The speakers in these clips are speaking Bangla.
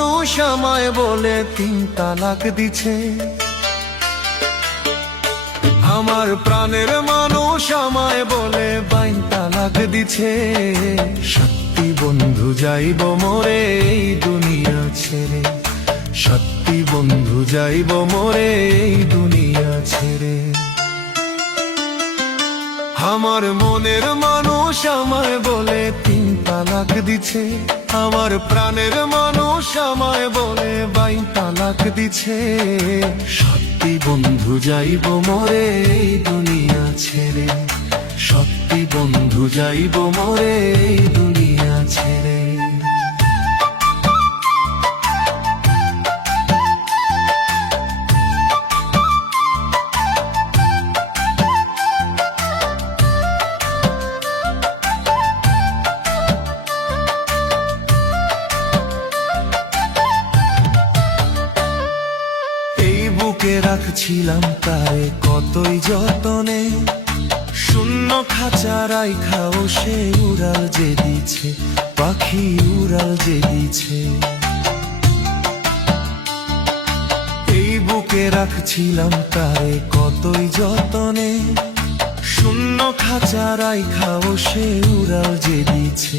মানুষ আমায় বলে 3 তালাক দিছে। আমার প্রাণের মানুষ আমায় বলে 22 তালাক দিছে। সত্যি বন্ধু যাইব মোরে এই দুনিয়া ছেড়ে, সত্যি বন্ধু যাইব মোরে এই দুনিয়া ছেড়ে। আমার মনের মানুষ আমায় বলে 3 তালাক দিছে। আমার প্রাণের মানুষ আমায় বলে 22 তালাক দিছে। সত্যি বন্ধু যাইব মোরে এই দুনিয়া ছেড়ে, সত্যি বন্ধু যাইব মোরে এই দুনিয়া ছেড়ে। বুকে রাখছিলাম তারে কতই যতনে, শূন্য খাঁচা রাইখাও সে উড়াল যে দিছে, পাখি উড়াল যে দিছে। এই বুকে রাখছিলাম তারে কতই যতনে, শূন্য খাঁচা রাইখাও সে উড়াল যে দিছে,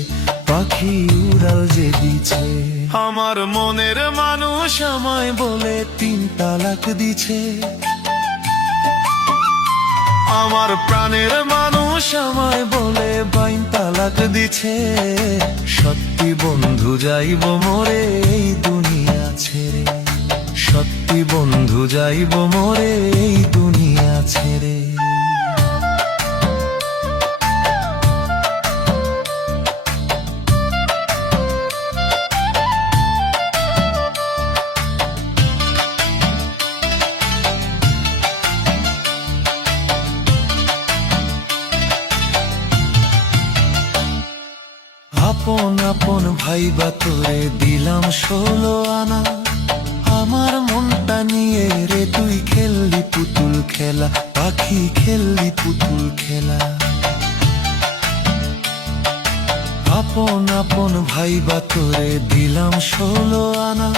পাখি উড়াল যে দিছে। আমার মনের মানুষ আমায় বলে 3 তালাক দিছে। আমার প্রাণের মানুষ আমায় বলে 22 তালাক দিছে। সত্যি বন্ধু যাইব মোরে এই দুনিয়া ছেড়ে, সত্যি বন্ধু যাইব মোরে এই দুনিয়া ছেড়ে। আপন আপন ভাইবা তোরে দিলাম 16 আনা। আমার মনটা নিয়ে রে তুই খেললি পুতুল খেলা, পাখি খেললি পুতুল খেলা। আপন আপন ভাইবা তোরে দিলাম 16 আনা।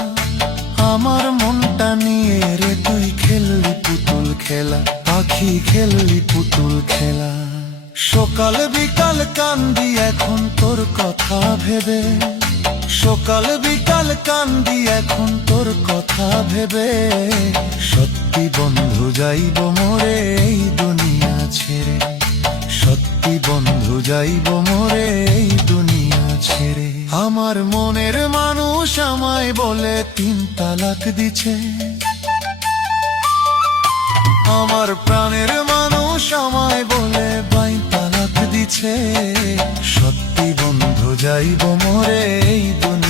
আমার মনটা নিয়ে রে তুই খেললি পুতুল খেলা, পাখি খেললি পুতুল খেলা। সকাল বিকাল কান্দি এখন তোর কথা ভেবে, সকাল বিকাল কান্দি এখন তোর কথা ভেবে। সত্যি বন্ধু যাইব মোরে এই দুনিয়া ছেড়ে, সত্যি বন্ধু যাইব মোরে এই দুনিয়া ছেড়ে। আমার মনের মানুষ আমায় বলে 3 তালাক দিছে। আমার প্রাণের মানুষ আমায় বলে 22 তালাক দিছে। সত্যি বন্ধু যাইব মোরে এই দুনিয়া